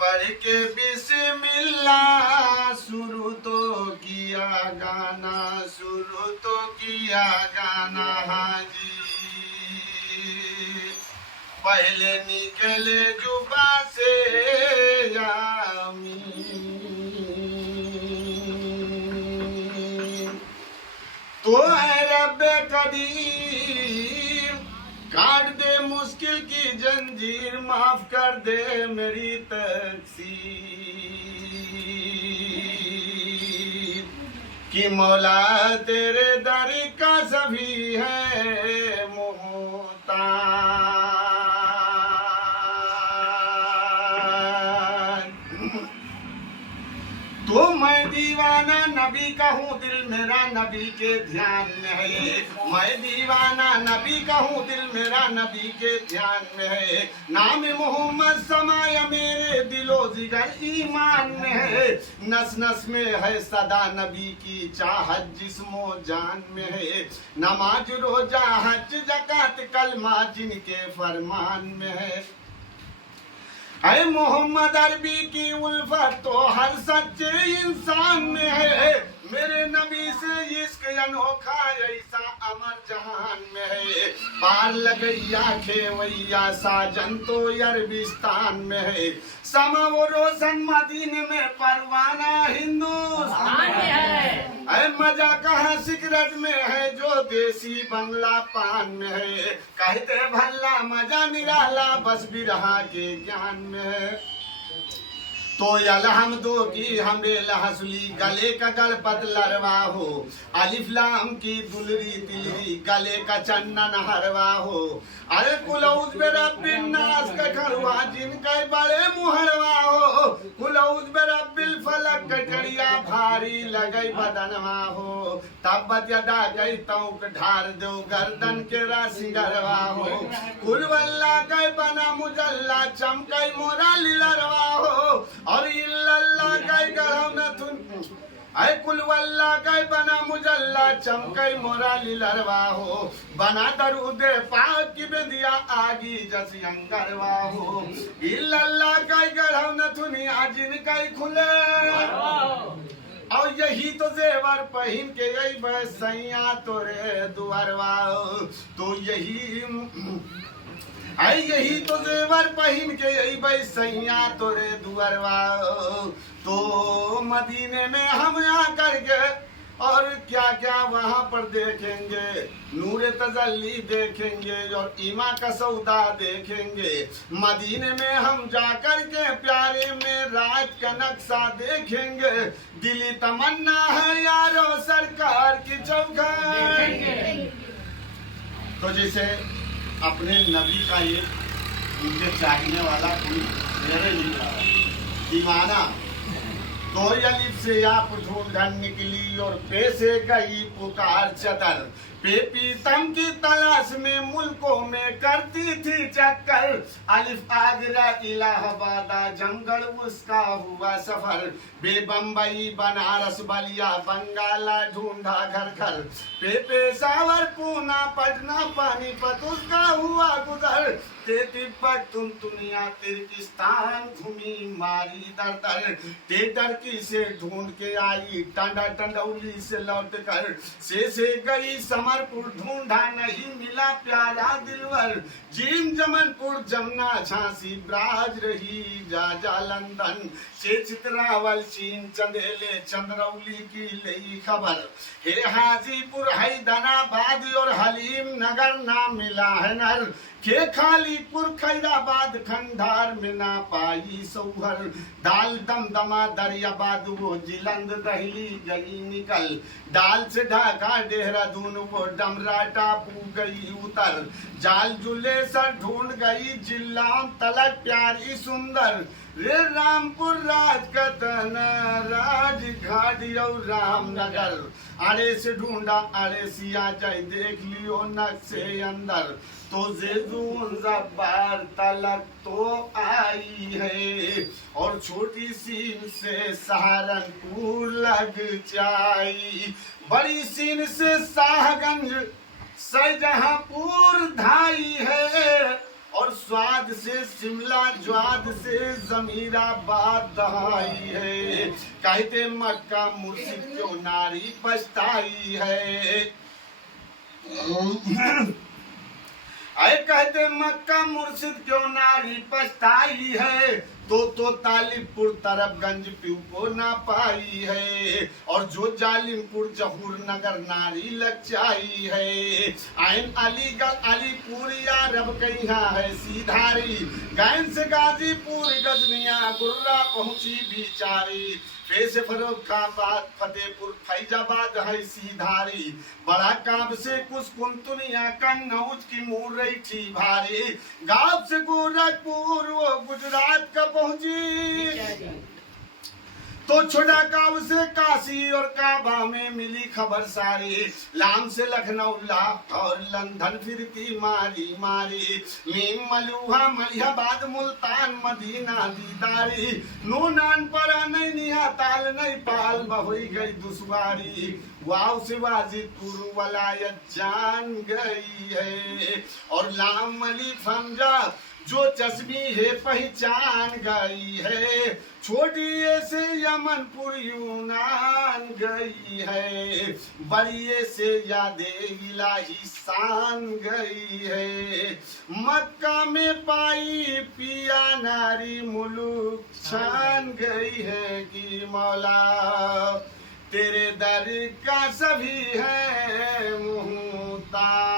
पढ़ के बिस्मिल्लाह शुरू तो किया गाना, शुरू तो किया गाना हाजी। पहले निकले जुबा से यामी, तो है रब्बे कदीर काट दे मुश्किल की जंजीर, माफ कर दे मेरी तकसीर। कि मौला तेरे दर का सभी है मोहताज। तो मैं दीवाना नबी का हूँ, दिल मेरा नबी के ध्यान में है। मैं दीवाना नबी का हूँ, दिल मेरा नबी के ध्यान में है। नाम मोहम्मद समाया मेरे दिलो जिगर ईमान में है। नस नस में है सदा नबी की चाहत, जिस्मो जान में है। नमाज रोजा हज ज़कात कलमा जिनके फरमान में है। ऐ मोहम्मद अरबी की उल्फत तो हर सच्चे इंसान में है। मेरे नबी से इश्क अनोखा ऐसा अमर जहान में है। पार लगैया खेवैया साजन तो अरबिस्तान में है। समा वो रोशन मदीने में परवाना हिंदुस्तान में है। ऐ मजा कहाँ सिगरेट में है, जो देसी बंगला पान में है। कहते भल्ला मजा निराला बस बिरहा के ज्ञान में है। तो अलहमदो की हमरे लहसुली गले का गलपत लरवा हो। अलिफ लाम की दुलरी तिलरी गले का चन्नन हरवा हो। अरे कुलौज बेरब्बिन नास का खरवा जिनके बड़े मुहरवा हो। कुलौज बेरब्बिल फलक कटरिया भारी लगई बदनवा हो। तब्बत यदा गई तौक ढार दो गर्दन के राशि गरवा हो। कुल वल्ला के बना मुजल्ला चमकई मोरा लिलरवा हो। और इल्लल्लाह के गढ़ौ न थुन ऐ कुल वल्ला के बना मुजल्ला चमकई मोरा लिलरवा हो। बना दरूदे पाक की बेदिया आगी जसी अंगरवा हो। इल्लल्लाह के गढ़ौ न थुनिया जिनके खुले। और यही तो जेवर पहन के गई बसैया तोरे दुआरवा। तो यही तो जेवर पहन के यही बैसैया तोरे दुअरवा। तो मदीने में हम यहाँ करके और क्या क्या वहाँ पर देखेंगे। नूर तजल्ली देखेंगे और ईमा का सौदा देखेंगे। मदीने में हम जाकर के प्यारे में रात का नक्शा देखेंगे। दिली तमन्ना है यारो सरकार की चौखट। तो जैसे अपने नबी का ये मुझे चाहने वाला कोई मेरे लिए दीवाना। तो अलिफ से आप ढूंढन निकली और पे से गई पुकार चदर। पे पीतम की तलाश में मुल्कों में करती थी चक्कर। अलिफ आगरा इलाहाबादा जंगल उसका हुआ सफर। बे बम्बई बनारस बलिया बंगाला ढूंढा घर घर। पे पेशावर पूना पटना पानीपत उसका हुआ गुजर। ते तिब्बत तुम दुनिया तिर्किस्तान घूमी मारी दर दर। ते टर्की से ढूंढ के आई टंडा टंडौली से लौट कर। से गई समरपुर ढूंढा नहीं मिला प्यारा दिलवर। जीम जमनपुर जमुना झांसी ब्राज रही जा लंदन। से चित्रावल चीन चंदेले चंद्रौली की लई खबर। हे हाजीपुर हैदराबाद और हलीम नगर ना मिला है नर। के खालीपुर खैराबाद खंडार में ना पाई सौहर। दाल दमदमा दरियाबाद वो जिलंद दहली गई निकल। डाल से ढाका देहरादून वो डमरा टापू गई उतर। जाल जुले सर ढूंढ गई जिला तलक प्यारी सुंदर। रे रामपुर राजकतन राजघाट और रामनगर, आड़े से ढूंढा आड़े सिया जाए देख लियो नक्शे अंदर, तो जेजून जबार तलक तो आई है, और छोटी सीन से सहारनपुर लग जाई, बड़ी सीन से शाहगंज शाहजहांपुर धाई है, और स्वाद से शिमला ज्वाद से जमीराबाद दहाई है, कहते मक्का मुर्शिद क्यों नारी पछताई है। आए कहते मक्का मुर्शिद क्यों नारी पछताई है, तो तालिबपुर तरफगंज पीऊ को ना पाई है, और जो जालिमपुर जहूर नगर नारी लचाई है, आइन अलीगढ़ अलीपुर या रब कहिया है सीधारी, गैन से गाजीपुर गजनिया गुर्रा पहुंची बिचारी, से फर्रुखाबाद फतेहपुर फैजाबाद है सीधारी, बड़ा काब से कुसकुंतुनिया कन्नौज की मुरैठी भारी, गांव से गोरखपुर वो गुजरात का पहुंची, तो छोटा काब से काशी और काबा में मिली खबर सारी, लाम से लखनऊ और लंदन फिरती मारी मारी, मीम मलुहा मलिहाबाद मुल्तान मदीना दीदारी, नूनान पर नहीं निहाताल नहीं पाल बहुई गई दुश्वारी, वाव से वाजिदपुर वलायत जान गई है, और लाम मली फमजा जो चश्मी है पहचान गई है, छोटी से यमनपुर यूनान गई है, बड़िए से यादे इलाही शान गई है, मक्का में पाई पिया नारी मुलुक छान गई है कि मौला तेरे दर का सभी है मुहताज।